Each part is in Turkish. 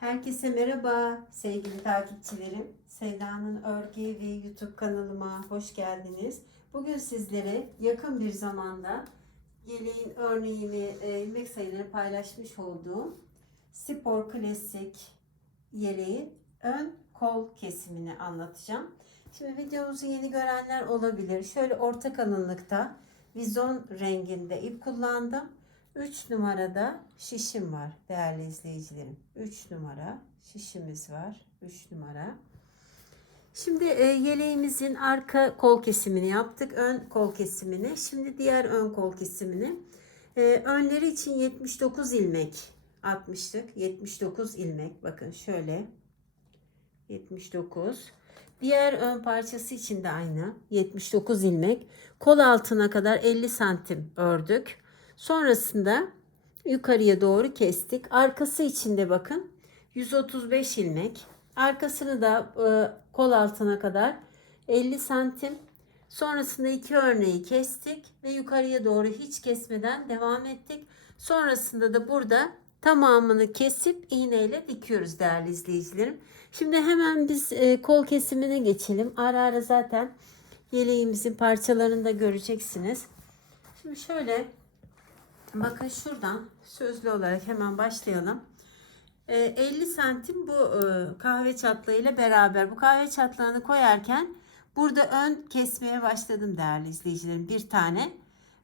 Herkese merhaba sevgili takipçilerim. Sevda'nın Örgü ve YouTube kanalıma hoş geldiniz. Bugün sizlere yakın bir zamanda yeleğin örneğini, e, ilmek sayılarını paylaşmış olduğum spor klasik yeleğin ön kol kesimini anlatacağım. Şimdi videomuzu yeni görenler olabilir. Şöyle orta kalınlıkta vizon renginde ip kullandım. 3 numarada şişim var değerli izleyicilerim. 3 numara şişimiz var. 3 numara. Şimdi e, yeleğimizin arka kol kesimini yaptık. Ön kol kesimini. Şimdi diğer ön kol kesimini. E, önleri için 79 ilmek atmıştık. 79 ilmek. Bakın şöyle. 79. Diğer ön parçası için de aynı. 79 ilmek. Kol altına kadar 50 santim ördük. Sonrasında yukarıya doğru kestik. Arkası için de bakın 135 ilmek. Arkasını da e, kol altına kadar 50 santim. Sonrasında iki örneği kestik ve yukarıya doğru hiç kesmeden devam ettik. Sonrasında da burada tamamını kesip iğneyle dikiyoruz değerli izleyicilerim. Şimdi hemen biz e, kol kesimine geçelim. Ara ara zaten yeleğimizin parçalarını da göreceksiniz. Şimdi şöyle bakın şuradan sözlü olarak hemen başlayalım. E, 50 santim bu e, kahve çatlağıyla beraber bu kahve çatlağını koyarken burada ön kesmeye başladım değerli izleyicilerim. Bir tane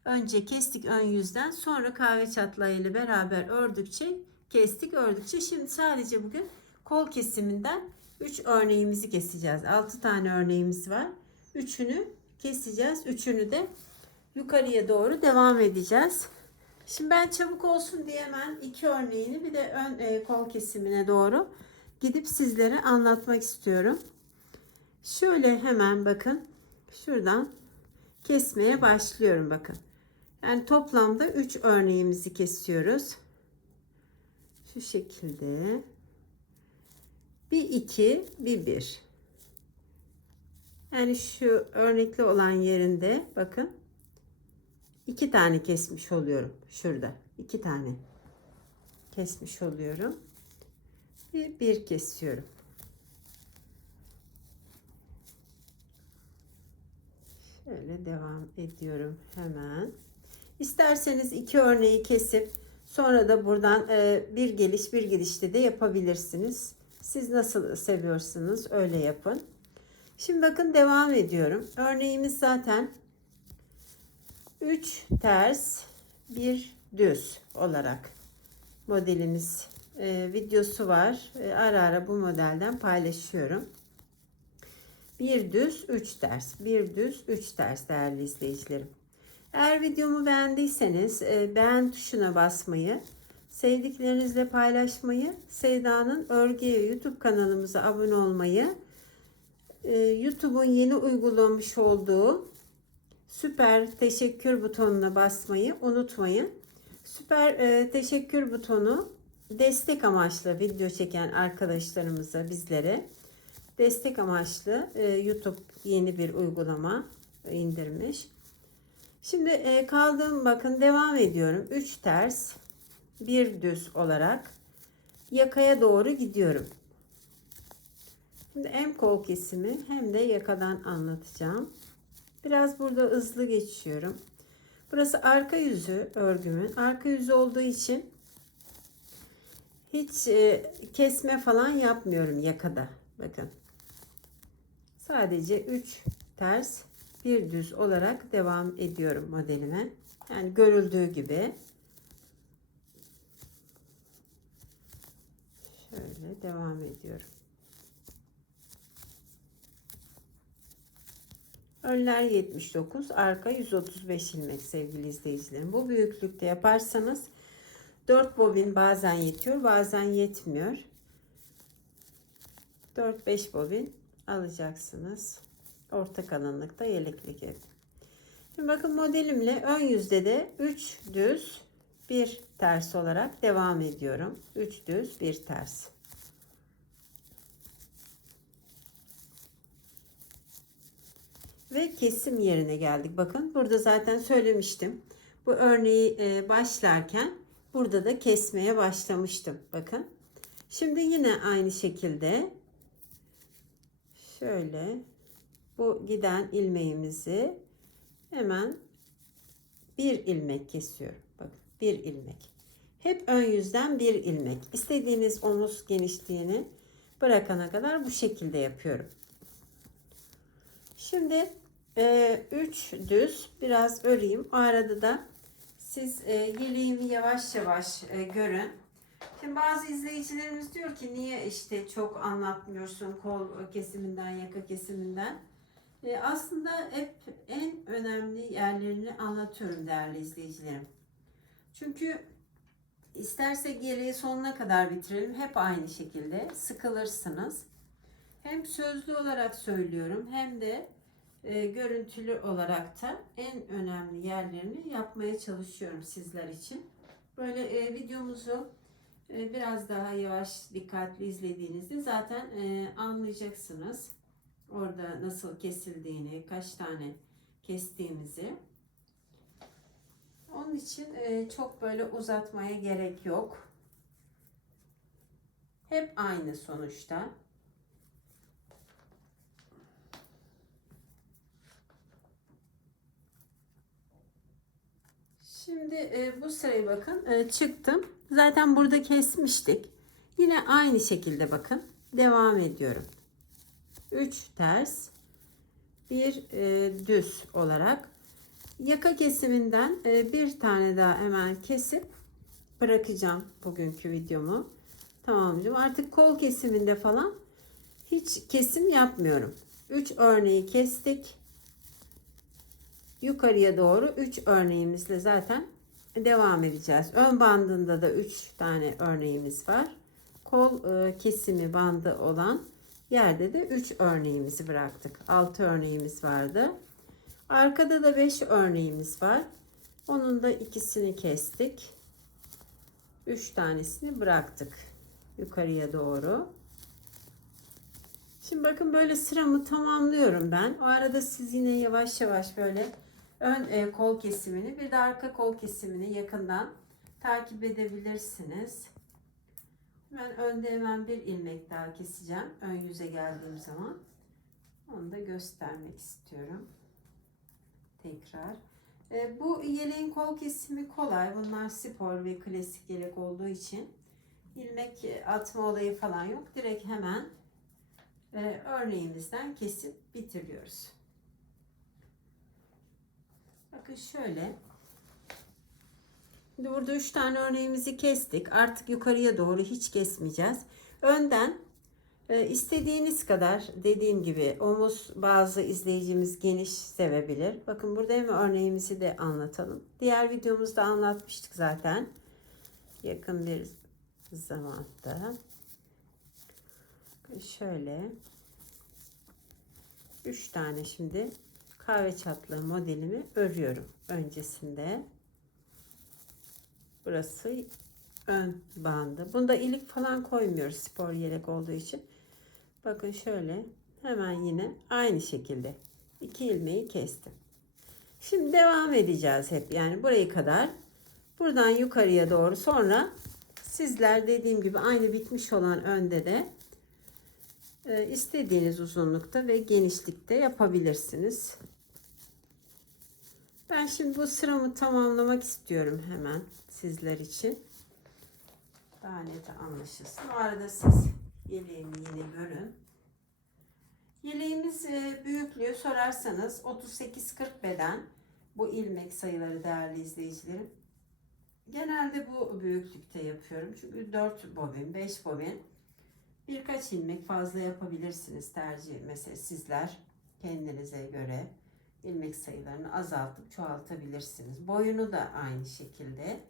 önce kestik ön yüzden sonra kahve çatlağıyla beraber ördükçe kestik ördükçe şimdi sadece bugün kol kesiminden 3 örneğimizi keseceğiz. 6 tane örneğimiz var. 3'ünü keseceğiz. 3'ünü de yukarıya doğru devam edeceğiz. Şimdi ben çabuk olsun diye hemen iki örneğini bir de ön e, kol kesimine doğru gidip sizlere anlatmak istiyorum. Şöyle hemen bakın şuradan kesmeye başlıyorum bakın. Yani toplamda 3 örneğimizi kesiyoruz. Şu şekilde. Bir iki, bir bir. Yani şu örnekli olan yerinde bakın iki tane kesmiş oluyorum şurada. İki tane kesmiş oluyorum. Bir, bir kesiyorum. Şöyle devam ediyorum hemen. İsterseniz iki örneği kesip sonra da buradan e, bir geliş bir gidişte de yapabilirsiniz. Siz nasıl seviyorsunuz öyle yapın. Şimdi bakın devam ediyorum. Örneğimiz zaten 3 ters, 1 düz olarak modelimiz e, videosu var. E, ara ara bu modelden paylaşıyorum. Bir düz, 3 ters. Bir düz, 3 ters değerli izleyicilerim. Eğer videomu beğendiyseniz e, beğen tuşuna basmayı, sevdiklerinizle paylaşmayı, Sevda'nın Örgü YouTube kanalımıza abone olmayı, e, YouTube'un yeni uygulamış olduğu süper teşekkür butonuna basmayı unutmayın. Süper e, teşekkür butonu destek amaçlı video çeken arkadaşlarımıza bizlere destek amaçlı e, YouTube yeni bir uygulama indirmiş. Şimdi e, kaldığım bakın devam ediyorum. 3 ters, bir düz olarak yakaya doğru gidiyorum. Şimdi hem kol kesimi hem de yakadan anlatacağım. Biraz burada hızlı geçiyorum. Burası arka yüzü örgümün. Arka yüzü olduğu için hiç e, kesme falan yapmıyorum yakada. Bakın. Sadece 3 ters bir düz olarak devam ediyorum modelime. Yani görüldüğü gibi. Şöyle devam ediyorum. Önler 79, arka 135 ilmek sevgili izleyicilerim. Bu büyüklükte yaparsanız 4 bobin bazen yetiyor, bazen yetmiyor. 4-5 bobin alacaksınız. Orta kalınlıkta yeleklik ev. Şimdi bakın modelimle ön yüzde de 3 düz, 1 ters olarak devam ediyorum. 3 düz, 1 ters. Ve kesim yerine geldik. Bakın burada zaten söylemiştim. Bu örneği e, başlarken burada da kesmeye başlamıştım. Bakın Şimdi yine aynı şekilde şöyle bu giden ilmeğimizi hemen bir ilmek kesiyorum. Bakın bir ilmek. Hep ön yüzden bir ilmek. İstediğiniz omuz genişliğini bırakana kadar bu şekilde yapıyorum. Şimdi 3 düz biraz öreyim. O arada da siz e, yeleğimi yavaş yavaş e, görün. Şimdi bazı izleyicilerimiz diyor ki niye işte çok anlatmıyorsun kol kesiminden, yaka kesiminden. E, aslında hep en önemli yerlerini anlatıyorum değerli izleyicilerim. Çünkü istersek yeleği sonuna kadar bitirelim. Hep aynı şekilde sıkılırsınız. Hem sözlü olarak söylüyorum hem de e, görüntülü olarak da en önemli yerlerini yapmaya çalışıyorum sizler için. Böyle e, videomuzu e, biraz daha yavaş dikkatli izlediğinizde zaten e, anlayacaksınız. Orada nasıl kesildiğini, kaç tane kestiğimizi. Onun için çok böyle uzatmaya gerek yok. Hep aynı sonuçta. Şimdi e, bu sırayı bakın e, çıktım. Zaten burada kesmiştik. Yine aynı şekilde bakın devam ediyorum. 3 ters, bir e, düz olarak yaka kesiminden e, bir tane daha hemen kesip bırakacağım bugünkü videomu. Tamamcığım. Artık kol kesiminde falan hiç kesim yapmıyorum. 3 örneği kestik yukarıya doğru 3 örneğimizle zaten devam edeceğiz. Ön bandında da 3 tane örneğimiz var. Kol e, kesimi bandı olan yerde de 3 örneğimizi bıraktık. 6 örneğimiz vardı. Arkada da 5 örneğimiz var. Onun da ikisini kestik. 3 tanesini bıraktık yukarıya doğru. Şimdi bakın böyle sıramı tamamlıyorum ben. O arada siz yine yavaş yavaş böyle ön e, kol kesimini bir de arka kol kesimini yakından takip edebilirsiniz. Ben önde hemen bir ilmek daha keseceğim. Ön yüze geldiğim zaman. Onu da göstermek istiyorum. Tekrar. E, bu yeleğin kol kesimi kolay. Bunlar spor ve klasik yelek olduğu için ilmek atma olayı falan yok. Direkt hemen e, örneğimizden kesip bitiriyoruz. Bakın şöyle. Şimdi burada 3 tane örneğimizi kestik. Artık yukarıya doğru hiç kesmeyeceğiz. Önden e, istediğiniz kadar dediğim gibi omuz bazı izleyicimiz geniş sevebilir. Bakın burada hem örneğimizi de anlatalım. Diğer videomuzda anlatmıştık zaten. Yakın bir zamanda. Şöyle 3 tane şimdi kahve çatlı modelimi örüyorum öncesinde. Burası ön bandı. Bunda ilik falan koymuyoruz spor yelek olduğu için. Bakın şöyle hemen yine aynı şekilde iki ilmeği kestim. Şimdi devam edeceğiz hep yani burayı kadar. Buradan yukarıya doğru sonra sizler dediğim gibi aynı bitmiş olan önde de e, istediğiniz uzunlukta ve genişlikte yapabilirsiniz. Ben şimdi bu sıramı tamamlamak istiyorum hemen sizler için. Daha net anlaşılsın. O arada siz yeleğimi yine görün. Yeleğimiz e, büyüklüğü sorarsanız 38-40 beden bu ilmek sayıları değerli izleyicilerim. Genelde bu büyüklükte yapıyorum. Çünkü 4 bobin, 5 bobin birkaç ilmek fazla yapabilirsiniz tercih mesela sizler kendinize göre ilmek sayılarını azaltıp çoğaltabilirsiniz. Boyunu da aynı şekilde.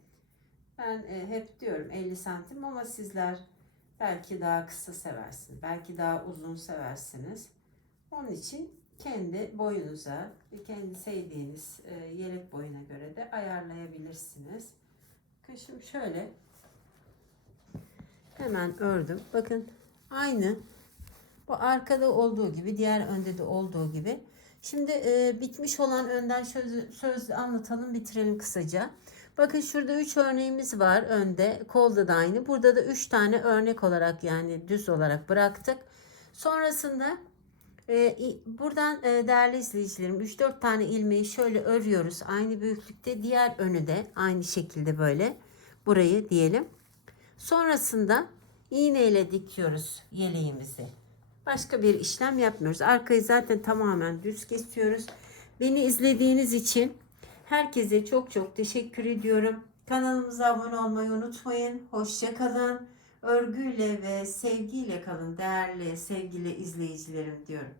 Ben e, hep diyorum 50 santim ama sizler belki daha kısa seversiniz. Belki daha uzun seversiniz. Onun için kendi boyunuza ve kendi sevdiğiniz e, yelek boyuna göre de ayarlayabilirsiniz. Şimdi şöyle hemen ördüm. Bakın aynı bu arkada olduğu gibi diğer önde de olduğu gibi Şimdi e, bitmiş olan önden söz, sözlü anlatalım bitirelim kısaca. Bakın şurada 3 örneğimiz var önde. Kolda da aynı. Burada da 3 tane örnek olarak yani düz olarak bıraktık. Sonrasında e, buradan e, değerli izleyicilerim 3-4 tane ilmeği şöyle örüyoruz. Aynı büyüklükte. Diğer önü de aynı şekilde böyle. Burayı diyelim. Sonrasında iğne ile dikiyoruz yeleğimizi. Başka bir işlem yapmıyoruz. Arkayı zaten tamamen düz kesiyoruz. Beni izlediğiniz için herkese çok çok teşekkür ediyorum. Kanalımıza abone olmayı unutmayın. Hoşça kalın. Örgüyle ve sevgiyle kalın değerli sevgili izleyicilerim diyorum.